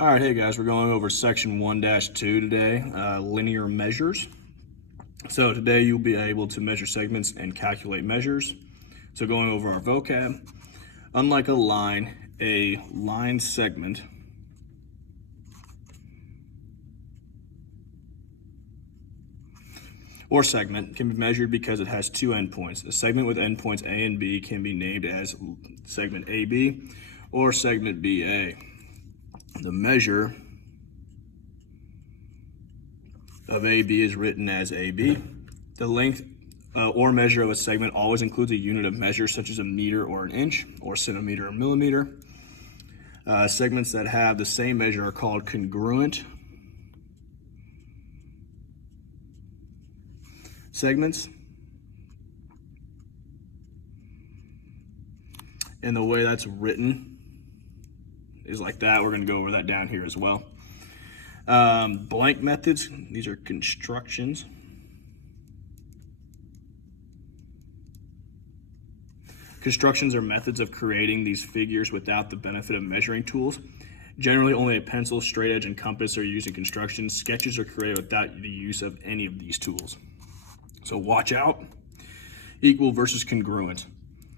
All right, hey guys, we're going over section 1-2 today, linear measures. So today you'll be able to measure segments and calculate measures. So going over our vocab, unlike a line segment or segment can be measured because it has two endpoints. A segment with endpoints A and B can be named as segment AB or segment BA. The measure of AB is written as AB. The length or measure of a segment always includes a unit of measure such as a meter or an inch or centimeter or millimeter. Segments that have the same measure are called congruent segments. And the way that's written is like that. We're going to go over that down here as well. Blank methods, these are constructions. Constructions are methods of creating these figures without the benefit of measuring tools. Generally, only a pencil, straight edge, and compass are used in construction. Sketches are created without the use of any of these tools. So watch out. Equal versus congruent.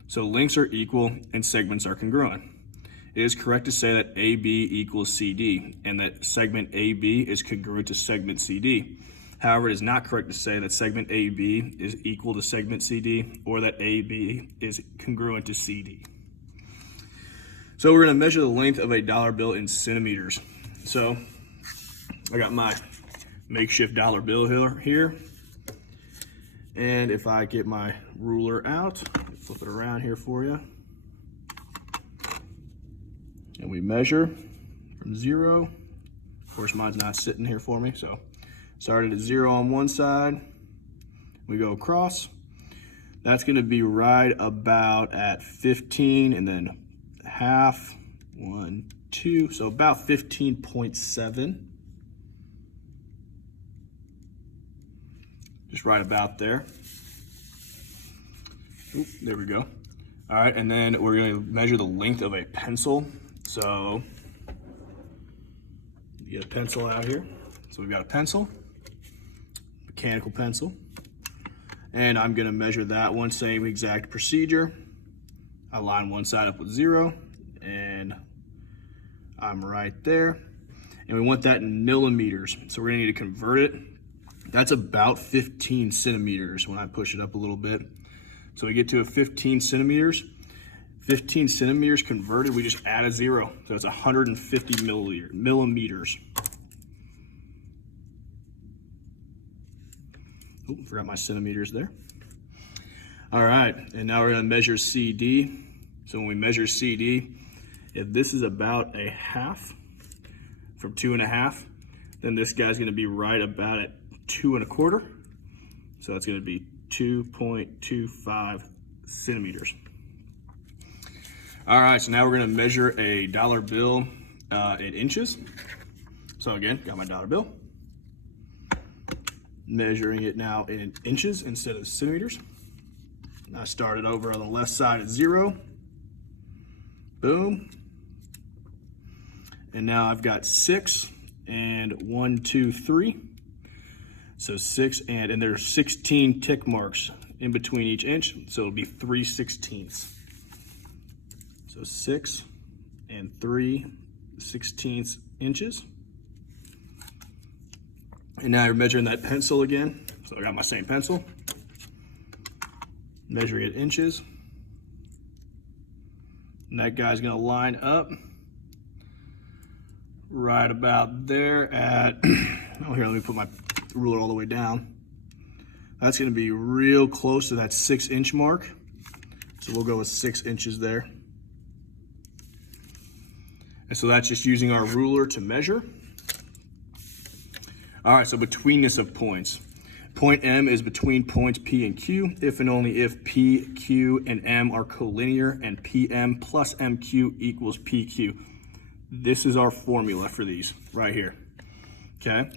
So lengths are equal and segments are congruent. It is correct to say that AB equals CD and that segment AB is congruent to segment CD. However, it is not correct to say that segment AB is equal to segment CD or that AB is congruent to CD. So we're going to measure the length of a dollar bill in centimeters. So I got my makeshift dollar bill here. And if I get my ruler out, flip it around here for you. And we measure from 0. Of course, mine's not sitting here for me, so started at 0 on one side. We go across. That's going to be right about at 15 and then half, 1, 2, so about 15.7. Just right about there. Oop, there we go. All right, and then we're going to measure the length of a pencil. So you get a pencil out here. So we've got a pencil, mechanical pencil, and I'm going to measure that one, same exact procedure. I line one side up with 0, and I'm right there. And we want that in millimeters, so we're going to need to convert it. That's about 15 centimeters when I push it up a little bit. So we get to a 15 centimeters. 15 centimeters converted, we just add a 0. So it's 150 millimeters. Oh, forgot my centimeters there. All right, and now we're gonna measure CD. So when we measure CD, if this is about a half from 2.5, then this guy's gonna be right about at 2 1/4. So that's gonna be 2.25 centimeters. All right, so now we're gonna measure a dollar bill in inches. So again, got my dollar bill. Measuring it now in inches instead of centimeters. I started over on the left side at 0. Boom. And now I've got 6 and 1, 2, 3. So 6 and there's 16 tick marks in between each inch. So it'll be 3/16. So 6 and 3/16 inches. And now you're measuring that pencil again. So I got my same pencil. Measuring it inches. And that guy's gonna line up right about there at, oh here, let me put my ruler all the way down. That's gonna be real close to that 6-inch mark. So we'll go with 6 inches there. And so that's just using our ruler to measure. All right, so betweenness of points. Point M is between points P and Q if and only if P, Q, and M are collinear and PM plus MQ equals PQ. This is our formula for these right here, okay?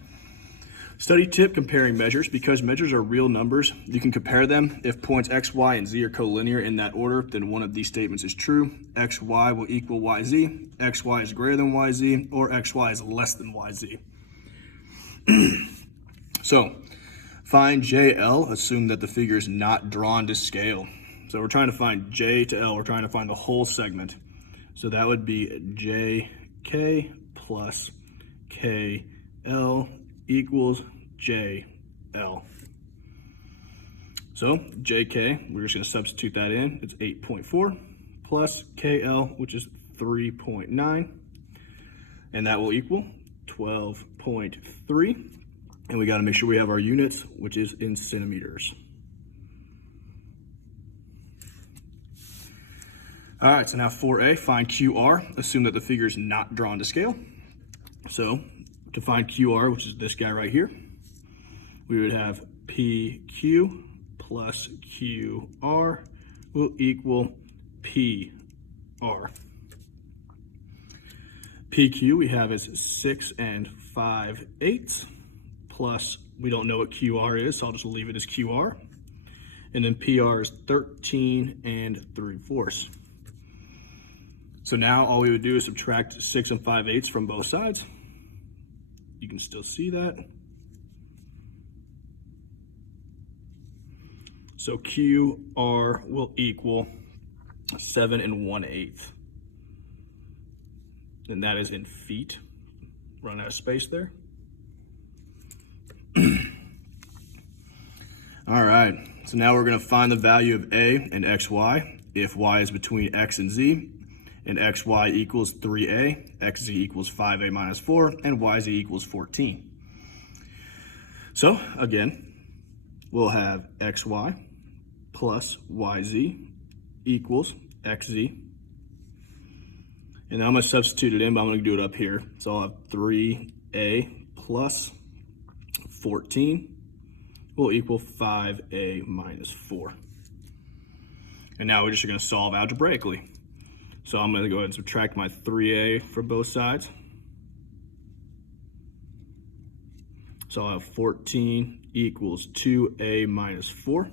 Study tip: comparing measures. Because measures are real numbers, you can compare them. If points x, y, and z are collinear in that order, then one of these statements is true. X, y will equal y, z. X, y is greater than y, z, or x, y is less than y, z. So, find JL, assume that the figure is not drawn to scale. So we're trying to find J to L, we're trying to find the whole segment. So that would be JK plus KL equals JL. So JK, we're just going to substitute that in. It's 8.4 plus KL, which is 3.9. And that will equal 12.3. And we got to make sure we have our units, which is in centimeters. All right, so now 4A, find QR. Assume that the figure is not drawn to scale. So to find QR, which is this guy right here, we would have PQ plus QR will equal PR. PQ we have is 6 5/8 plus, we don't know what QR is, so I'll just leave it as QR. And then PR is 13 3/4. So now all we would do is subtract 6 5/8 from both sides. You can still see that. So QR will equal 7 1/8. And that is in feet. Run out of space there. All right, so now we're going to find the value of A and XY if Y is between X and Z, and XY equals 3A, XZ equals 5A minus 4, and YZ equals 14. So again, we'll have XY plus YZ equals XZ. And I'm going to substitute it in, but I'm going to do it up here. So I'll have 3A plus 14 will equal 5A minus 4. And now we're just going to solve algebraically. So I'm going to go ahead and subtract my 3A from both sides. So I'll have 14 equals 2A minus 4.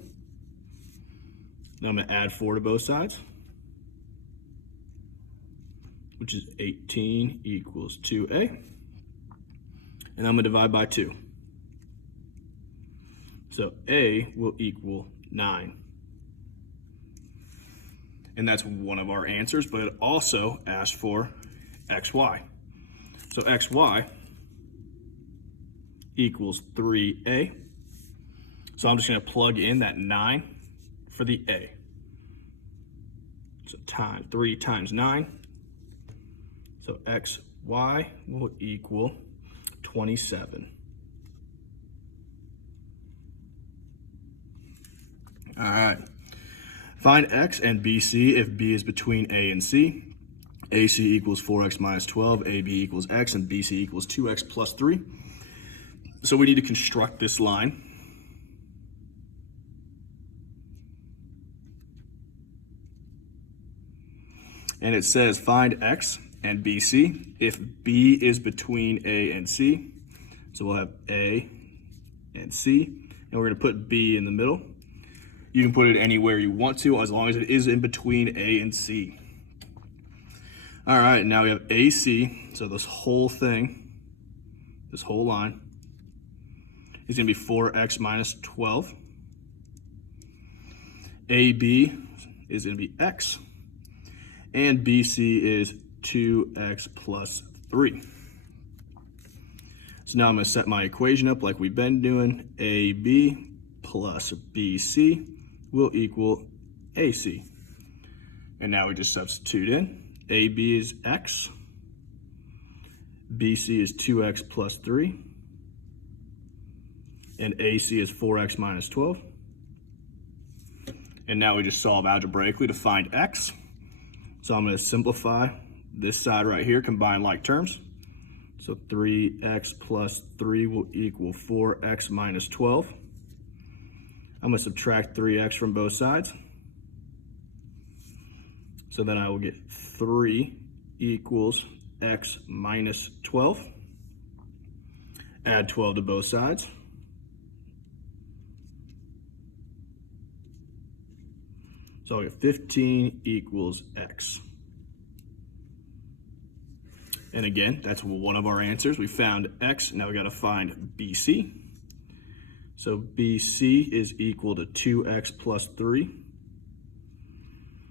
Now I'm going to add 4 to both sides, which is 18 equals 2A. And I'm going to divide by 2. So A will equal 9. And that's one of our answers, but it also asked for XY. So XY equals 3A. So I'm just going to plug in that 9 for the A. So 3 times 9. So XY will equal 27. All right. Find X and BC if B is between A and C. AC equals 4X minus 12, AB equals X, and BC equals 2X plus 3. So we need to construct this line. And it says find X and BC if B is between A and C. So we'll have A and C, and we're going to put B in the middle. You can put it anywhere you want to, as long as it is in between A and C. All right, now we have AC, so this whole thing, this whole line, is going to be 4X minus 12. AB is going to be X, and BC is 2X plus 3. So now I'm going to set my equation up like we've been doing. AB plus BC will equal AC. And now we just substitute in. AB is X, BC is 2X plus 3, and AC is 4X minus 12. And now we just solve algebraically to find X. So I'm going to simplify this side right here, combine like terms. So 3X plus 3 will equal 4X minus 12. I'm going to subtract 3X from both sides. So then I will get 3 equals X minus 12. Add 12 to both sides. So I'll get 15 equals X. And again, that's one of our answers. We found X, now we gotta find BC. So BC is equal to 2X plus 3.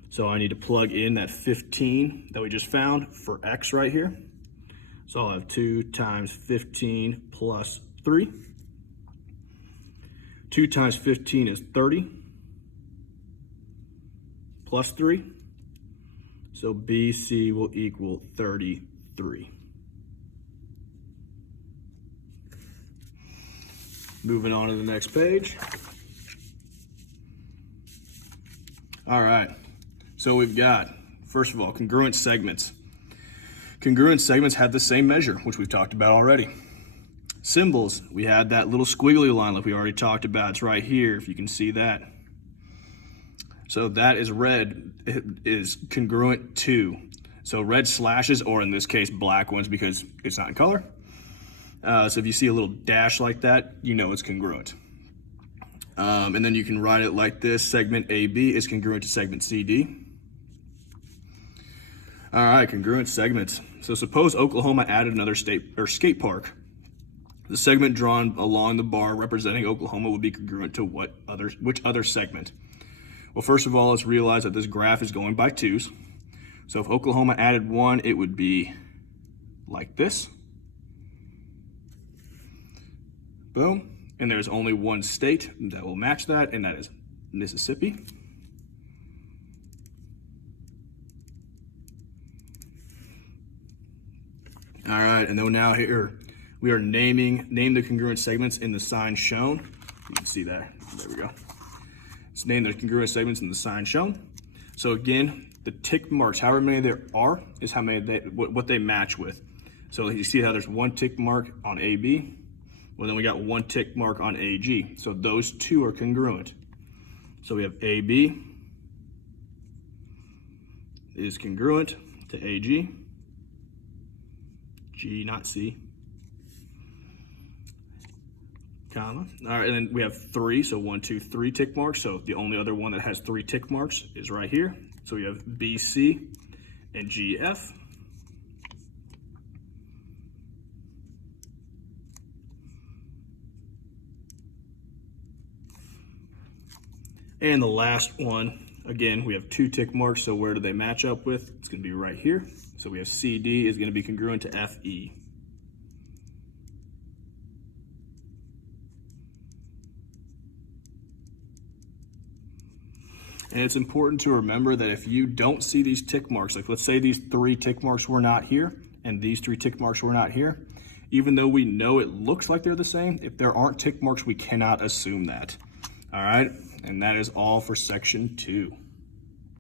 So I need to plug in that 15 that we just found for X right here. So I'll have 2 times 15 plus 3. 2 times 15 is 30 plus 3. So BC will equal 33. Moving on to the next page. All right, so we've got, first of all, congruent segments. Congruent segments have the same measure, which we've talked about already. Symbols, we had that little squiggly line like we already talked about. It's right here, if you can see that. So that is red, it is congruent to. So red slashes, or in this case, black ones because it's not in color. So if you see a little dash like that, you know it's congruent. And then you can write it like this: segment AB is congruent to segment CD. All right, congruent segments. So suppose Oklahoma added another skate park. The segment drawn along the bar representing Oklahoma would be congruent to which other segment? Well, first of all, let's realize that this graph is going by twos. So if Oklahoma added 1, it would be like this. Boom. And there's only one state that will match that, and that is Mississippi. All right, and then now here we are name the congruent segments in the sign shown. You can see that. There we go. Let's name the congruent segments in the sign shown. So again, the tick marks, however many there are, is how many what they match with. So you see how there's one tick mark on AB. Well, then we got one tick mark on AG. So those two are congruent. So we have AB is congruent to AG. G, not C. Comma. All right, and then we have 3, so 1, 2, 3 tick marks. So the only other one that has 3 tick marks is right here. So we have BC and GF. And the last one, again, we have 2 tick marks, so where do they match up with? It's gonna be right here. So we have CD is gonna be congruent to FE. And it's important to remember that if you don't see these tick marks, like let's say these 3 tick marks were not here, and these 3 tick marks were not here, even though we know it looks like they're the same, if there aren't tick marks, we cannot assume that. All right, and that is all for section 2.